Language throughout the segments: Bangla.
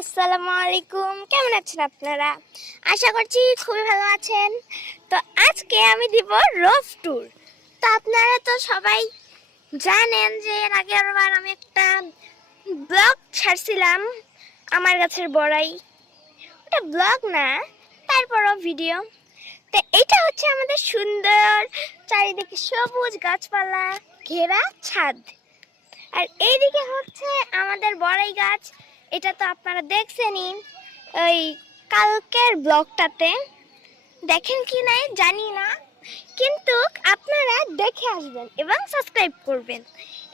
আসসালামু আলাইকুম কেমন আছেন আপনারা? আশা করছি খুবই ভালো আছেন। তো আজকে আমি দিব রোফ ট্যুর। তো আপনারা তো সবাই জানেন যে এর আগের বার আমি একটা ব্লগ ছাড়ছিলাম আমার গাছের বড়াই। ওটা ব্লগ না, তারপরও ভিডিও। তো এটা হচ্ছে আমাদের সুন্দর চারিদিকে সবুজ গাছপালা, ঘেরা ছাদ। আর এইদিকে হচ্ছে আমাদের বড়াই গাছ। এটা তো আপনারা দেখছেনই, ওই কালকের ব্লগটাতে। দেখেন কি নাই, জানি না। কিন্তু আপনারা দেখে আসবেন এবং সাবস্ক্রাইব করবেন।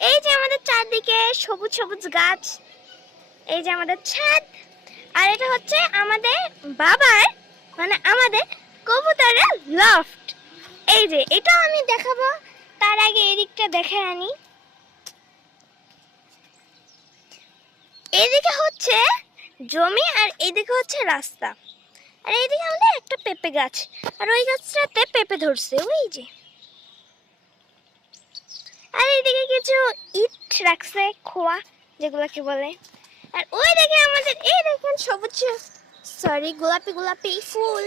এই যে আমাদের চারদিকে সবুজ সবুজ গাছ, এই যে আমাদের ছাদ, আর এটা হচ্ছে আমাদের বাবার মানে আমাদের কবুতরের লফট এই যে এটা আমি দেখাবো। তার আগে এদিকটা দেখে আনি। এইদিকে হচ্ছে জমি আর এইদিকে হচ্ছে রাস্তা। আর এইদিকে আমাদের একটা পেঁপে গাছ। আর ওই গাছটাতে পেঁপে ধরছে, ওই যে। আর এইদিকে কিছু ইট রাখছে, খোয়া, যেগুলোকে বলে। আর ওই দিকে আমাদের, এই দেখেন সবুজ সরি গোলাপি গোলাপি ফুল।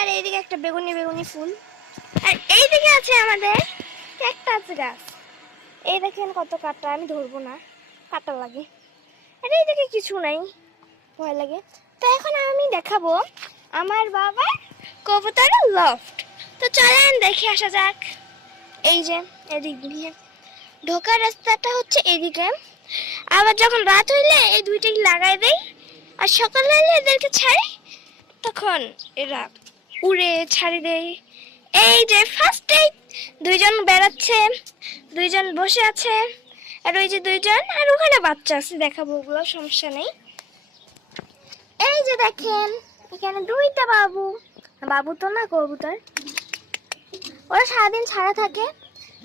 আর এইদিকে একটা বেগুনি বেগুনি ফুল। আর এইদিকে আছে আমাদের ক্যাকটাস গাছ। এই দেখেন কত কাটা, আমি ধরবো না, কাটা লাগে। আর এইদিকে কিছু নাই। ভয় লাগে। তো এখন আমি দেখাবো আমার বাবার কবুতরের লফট তো চলেন দেখে আসা যাক। এই যে, এদিক দিয়ে। ঢোকার রাস্তাটা হচ্ছে এদিকে। আবার যখন রাত হইলে এই দুইটাই লাগাই দেই। আর সকাল হইলে এদেরকে ছাড়ি, তখন এরা উড়ে ছাড়ি দেই। এই যে ফার্স্টেই দুইজন বেড়াচ্ছে, দুইজন বসে আছে। আর ওই যে দুইজন, আর ওখানে বাচ্চা আছে, দেখাবো ওগুলো, সমস্যা নেই। এই যে দেখেন, এখানে দুইটা বাবু। বাবু তো না কবুতর। ওরা সারাদিন ছাড়া থাকে।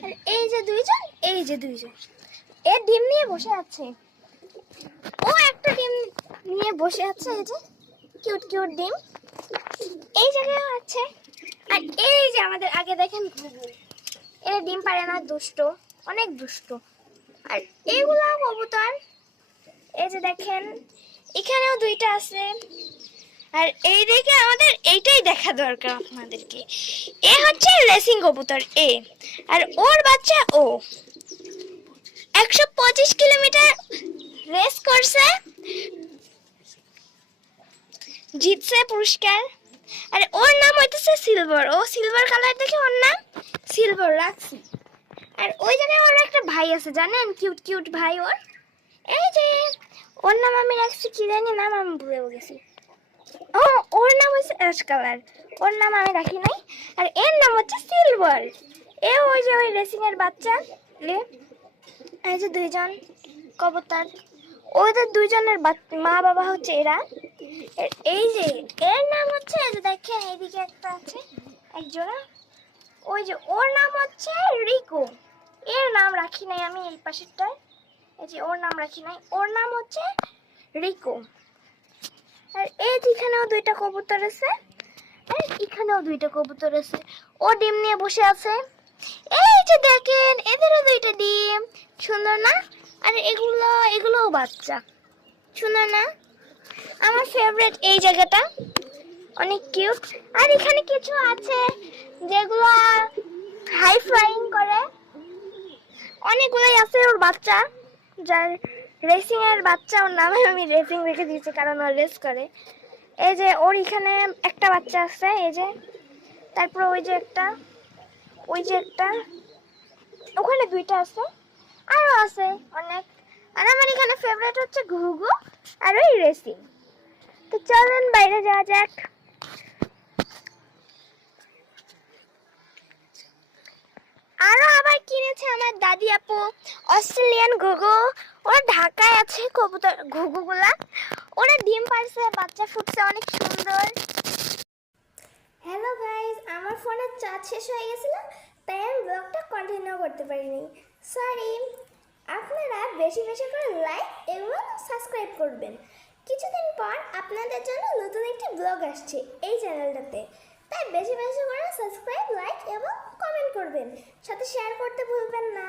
আর এই যে দুইজন, এই যে দুইজন। এ ডিম নিয়ে বসে আছে। ও একটা ডিম নিয়ে বসে আছে, এই যে। কিউট কিউট ডিম। এই জায়গায় আছে। আর এই যে আমাদের আগে দেখেন, এরা ডিম পারে না, দুষ্ট। অনেক দুষ্ট। আর এগুলা কবুতর এই যে দেখেন, এখানেও দুইটা আছে। আর এই দিকে আমাদের এইটাই দেখা দরকার আপনাদেরকে। এ হচ্ছে রেসিং কবুতর এ। আর ওর বাচ্চা ও। একশো পঁচিশ কিলোমিটার রেস করছে। জিতছে পুরস্কার। আর ওর নাম হইতেছে সিলভার ও সিলভার কালার দেখে ওর নাম সিলভার রাখছি। আর ওই জায়গায় ভাই আছে, জানেন? কিউট কিউট ভাই ওর। এই যে, ওর নাম আমি রাখছি কি জানি নাম আমি ভুলে গেছি। ও, ওর নাম হচ্ছে অ্যাশ কালার। ওর নাম আমি রাখি নাই। আর এর নাম হচ্ছে সিলভার। এ ওই যে ওই রেসিং এর বাচ্চা এ এই যে দুইজন কবুতর। ওদের দুইজনের মা বাবা হচ্ছে এরা। এই যে, এর নাম হচ্ছে, এই যে দেখেন, এইদিকে একটা আছে এক জোড়া ওই যে, ওর নাম হচ্ছে রিকো। নাম রাখি নাই আমি এই পাশেরটায়। এই যে ওর নাম রাখি নাই। ওর নাম হচ্ছে রিকো। আর এই যে এখানেও দুইটা কবুতর আছে। আর এখানেও দুইটা কবুতর আছে। ও ডিম নিয়ে বসে আছে। এই যে দেখেন, এদেরও দুইটা ডিম। সুন্দর না? আর এগুলো, এগুলোও বাচ্চা। সুন্দর না? আমার ফেভারিট এই জায়গাটা। অনেক কিউট আর এখানে কিছু আছে যেগুলো হাই ফ্লাইং অনেকগুলোই আছে ওর বাচ্চা, যার রেসিং এর বাচ্চা, ওর নামে আমি রেসিং রেখে দিয়েছি কারণ ও রেস করে। এই যে ওর এখানে একটা বাচ্চা আছে, এই যে, তারপর ওই যে একটা, ওই যে একটা, ওখানে দুইটা আছে আরও আছে অনেক। আর আমার এখানে ফেভারিট হচ্ছে ঘুঘু আর ওই রেসিং তো চলেন বাইরে যাওয়া যাক আরও আবার কিনেছে আমার দাদি আপু, অস্ট্রেলিয়ান ঘুঘু, ওরা ঢাকায় আছে কবুতর, ঘুঘুগুলা। ওরা ডিম পারছে, বাচ্চা ফুটছে, অনেক সুন্দর। হ্যালো গাইস আমার ফোনে চার্জ শেষ হয়ে গেছিল, তাই আমি ব্লগটা কন্টিনিউ করতে পারিনি। সরি আপনারা বেশি বেশি করে লাইক এবং সাবস্ক্রাইব করবেন। কিছুদিন পর আপনাদের জন্য নতুন একটি ব্লগ আসছে এই চ্যানেলটাতে তাই বেশি বেশি করে সাবস্ক্রাইব লাইক এবং করবেন সাথে শেয়ার করতে ভুলবেন না।